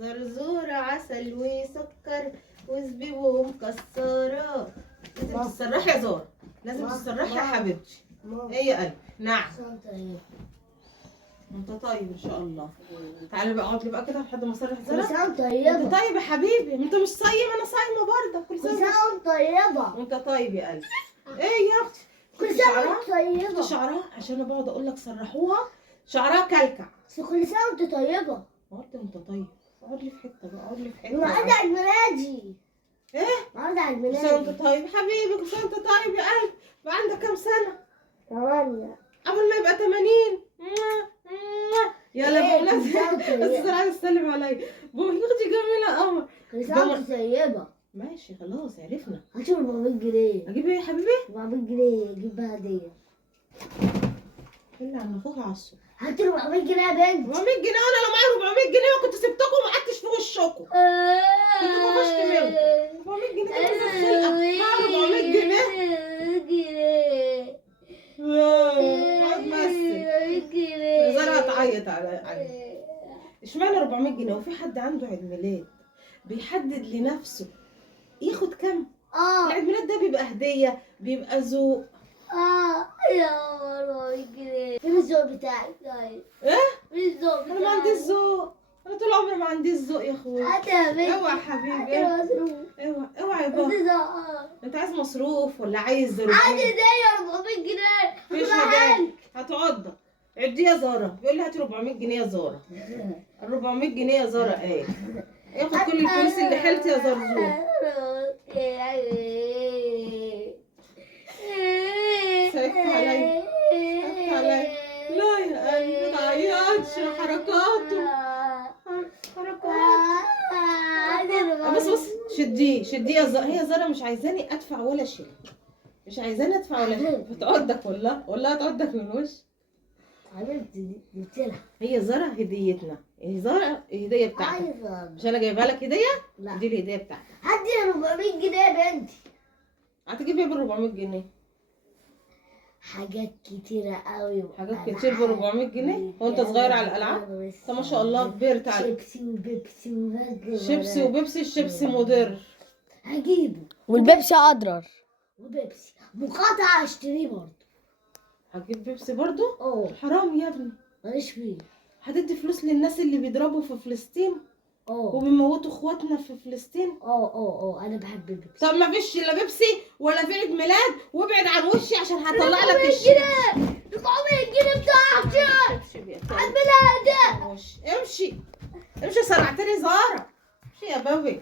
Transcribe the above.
زرزورة عسل وسكر وزبيب ومكسرات. لازم تسرحي يا زهرة، لازم تسرحي يا حبيبتي. ايه يا قلبي؟ نعم. انت طيب ان شاء الله. تعالي بقى اقعد لي بقى كده لحد ما اسرح زهرة. كل سنة وانت طيبة. انت طيب يا حبيبي، انت مش صايم، انا صايمة برضه. كل سنة وانت طيبة. وانت طيب يا قلبي. ايه يا اختي؟ كل سنة وانت شفت طيبة. شعرها؟ عشان انا بقعد اقول لك سرحوها، شعرها كلكع. كل سنة وانت طيبة. قلت انت طيب. اقعد لي في حته بقى، اقعد لي في حته. النهارده عيد ميلادي. ايه؟ النهارده عيد كل سنه ميلادي. وانت طيب حبيبي، كل سنه وانت طيب يا قلبي. بقى عندك كام سنه؟ 8. قبل ما يبقى 80. يلا بمناسبة بس انا عايزه اسلم عليا. اختي جميله قمر. كل سنة وانت طيبة. ماشي خلاص عرفنا. هشوف 400 جنيه. اجيب ايه يا حبيبي؟ 400 جنيه اجيب بها هدية. اللي عم ناخدها على الصبح. هات 400 جنيه يا بنت. 400 جنيه وانا لو معايا 400 جنيه ما كنت سبتكم وما قعدتش في وشكم. كنت طفشت منكم. 400 جنيه كده زي الخلقه. معايا 400 جنيه. ما تمثل. زرعة تعيط علي. اشمعنى 400 جنيه؟ وفي حد عنده عيد ميلاد بيحدد لنفسه ياخد كام؟ العيد ميلاد ده بيبقى هدية، بيبقى ذوق. يا 400 جنيه. فين الذوق بتاعك طيب؟ ايه؟ فين الذوق بتاعك؟ انا ما عنديش ذوق، انا طول عمري ما عنديش ذوق يا اخويا. هات يا بنت. اوعى يا حبيبي، هات مصروف. اوعى اوعى يا بابا. انت عايز مصروف ولا عايز عادي رجوع؟ هدية 400 جنيه. مفيش هدايا. هتعض. عدي يا زارة. بيقول لي هاتي 400 جنيه يا زارة. ال 400 جنيه يا زارة ايه؟ ياخد كل الفلوس اللي حيلتي يا زرزور. سكت عليا، سكت عليا. لا يا قلبي ما تعيطش، حركاته حركات. بص بص شديه شديه يا زارة. هي زارة مش عايزاني ادفع ولا شيء، مش عايزاني ادفع ولا شيء. فتعضك والله هتعضك من وش. حبيبتي جبت لها. هي زارة هديتنا، هي زارة الهدية بتاعتك. مش انا جايبها لك هدية؟ لا دي الهدية بتاعتك. هدي 400 جنيه يا بنتي. هتجيب ايه ب 400 جنيه؟ حاجات كتيرة قوي. حاجات كتير ب 400 جنيه؟ وانت صغير على الالعاب؟ انت ما شاء الله كبرت على شيبسي وبيبسي وبس. شيبسي وبيبسي. الشيبسي مضر. هجيبه. والبيبسي اضرر. وبيبسي مقاطعة اشتريه برضه. هتجيب بيبسي برضو؟ اه حرام يا ابني. ماليش فيه. هتدي فلوس للناس اللي بيضربوا في فلسطين اه وبيموتوا اخواتنا في فلسطين؟ انا بحب البيبسي. طب ما فيش لا بيبسي ولا في عيد ميلاد، وابعد عن وشي عشان هطلع لك 400 جنيه 400 جنيه بتاعتي عيد ميلادي. امشي امشي، سرعتني زهرة. امشي يا بابي.